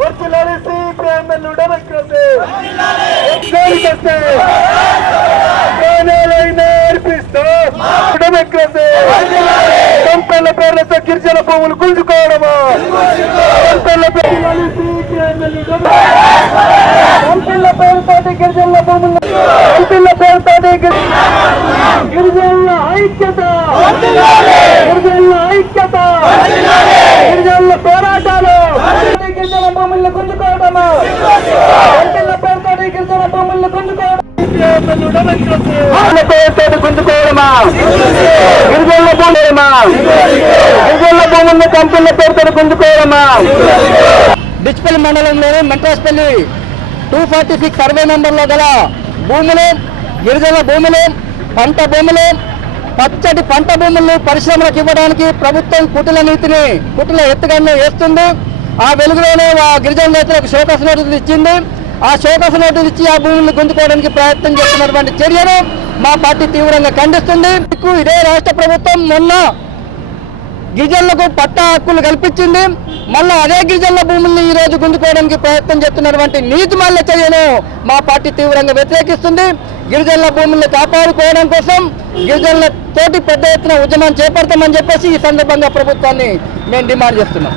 వర్తిల్లాలి CPM democracy నేర్పిస్తూ democracy కంపెనీల పేర్లతో గిరిజన భూములు గుంజుకోవడమా కంపెనీల పేరుతోటి గిరిజనుల భూములు కంపెనీల పేరుతోటి గిరిజనుల ఐక్యత గిరిజనుల ఐక్యత గిరిజనుల పోరాటాలు గిరిజన భూములను గుంజుకోవడమా కంపెనీల పేరుతోటి గిరిజన భూములను గుంజుకోవడం గుంజుకోవడమా గిరిజనుల భూములమా గిరిజనుల భూములను కంపెనీల పేరుతో గుంజుకోవడమా డిచ్పల్లి మండలంలోని మెంట్రాస్పల్లి 246 సర్వే నెంబర్లో గల భూములు గిరిజన భూములు పంట భూములు పచ్చటి పంట భూములను పరిశ్రమలకు ఇవ్వడానికి ప్రభుత్వం కుటుల ఎత్తుగడను వేస్తుంది. ఆ వెలుగులోనే గిరిజన రైతులకు షోకాస్ నోటీసులు ఇచ్చింది. ఆ షోకాస్ నోటీసులు ఇచ్చి ఆ భూములను గుంజుకోవడానికి ప్రయత్నం చేస్తున్నటువంటి చర్యను మా పార్టీ తీవ్రంగా ఖండిస్తుంది. ఇదే రాష్ట్ర ప్రభుత్వం మొన్న గిరిజనులకు పట్టా హక్కులు కల్పించింది. మళ్ళీ అదే గిరిజనుల భూముల్ని ఈ రోజు గుంజుకోవడానికి ప్రయత్నం చేస్తున్నటువంటి నీతిమాలిన చర్యను మా పార్టీ తీవ్రంగా వ్యతిరేకిస్తుంది. గిరిజనుల భూముల్ని కాపాడుకోవడం కోసం గిరిజనుల తోటి పెద్ద ఎత్తున ఉద్యమం చేపడతామని చెప్పేసి ఈ సందర్భంగా ప్రభుత్వాన్ని మేము డిమాండ్ చేస్తున్నాం.